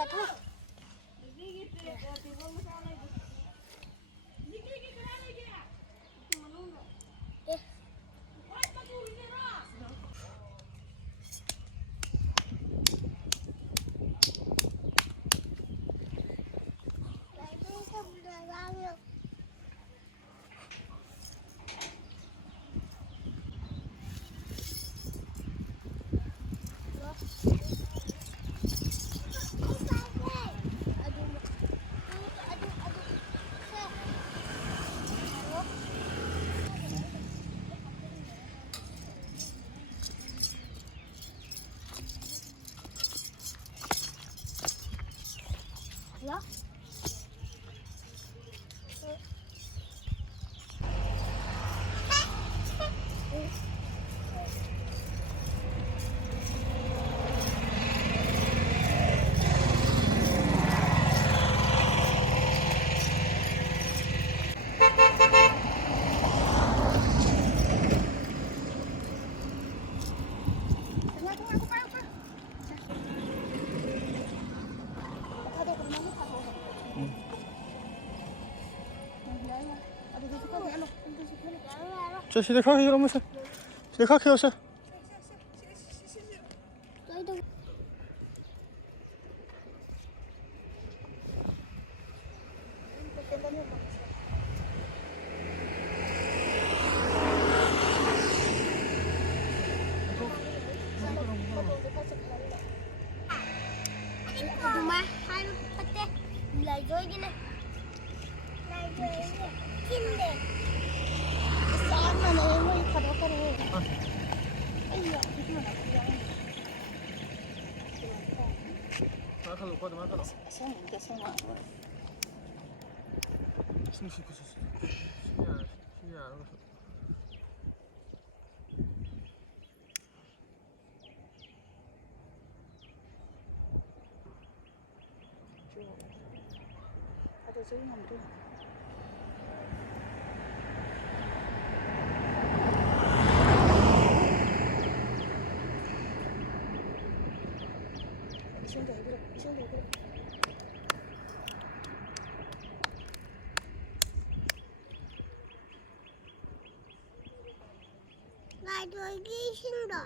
sợ thôi. Đó. 자, 시작하세요, 이러면서. 시작하세요, 자. Cuma hai pete belajar gini. Belajar kinde. Sama nih mau ikut terus. Iya, itu mana dia? 마카로 오빠도 마카로. Saya nggak sama. 숨쉬고 있었어. 쉬야 알아서. Ada juga ngambil. Lại rồi ghi sinh đỏ.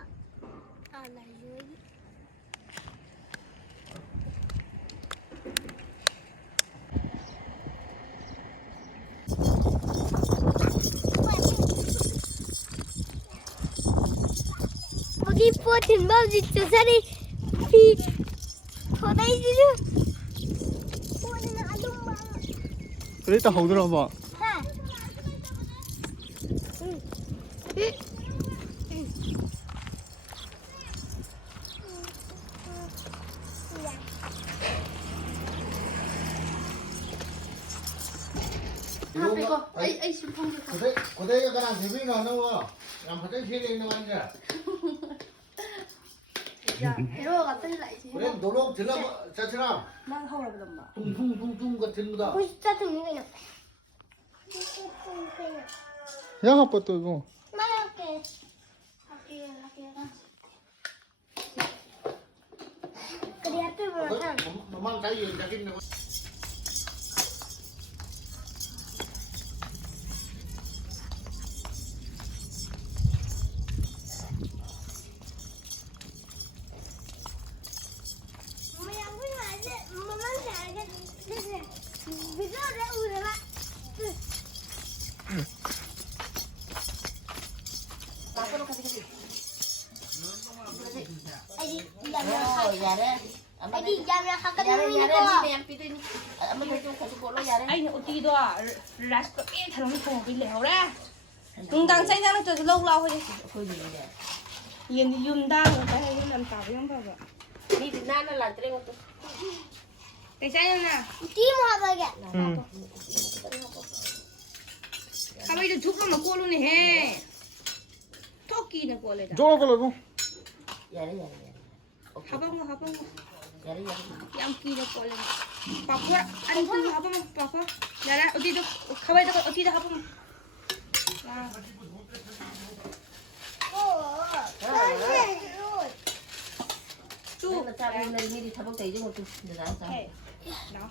Lại rồi. Đi po tiền bao dịch trở ra đi thì ở đây đi nữa. 그래, 이따 가고 들어봐. Ha. Ai xin phong đi. 고대가 그냥 재미가 안 나와. 그냥 버튼 시에 있는 거 아니야? 야, 데려가 살라 이제. 그래 노력 들어가 자처럼 난 하오라 그럼 마. 둥둥둥둥 같은 거다. Bisa tuh nih kayaknya. 야, 아빠 또 이거. Mana oke. Oke. Kelihatan belakang. mamang saya yang yakin nih. Bisa udah lah. 나도 같이. Adi, Oh, yare. Adi jamnya kakak Yare dulu yare kok. ni yang pitu ni. Ama 저 좀 가지고 올라 yare. anh út đi đó rát có ít thằng nó không bị lẻo ra chúng đang xây ra nó cho lâu lâu thôi 거기 이제. yên thì dùng đang cái hay làm tàu với không bao giờ 니 나는 안 들은 것도. cái xây nè Tim apa ya? 응. không bây giờ chụp nó mà cô luôn này he 토끼 này cô lại đó 저거 걸고. yare. học không yare. yang kia cô lại papa anh cứ học không papa nhà ra đi đâu không bây giờ đi đâu học không Oh. chú 짜리 오늘 미리 타박다 이제 것도 이제 나왔어. 오케이. 나.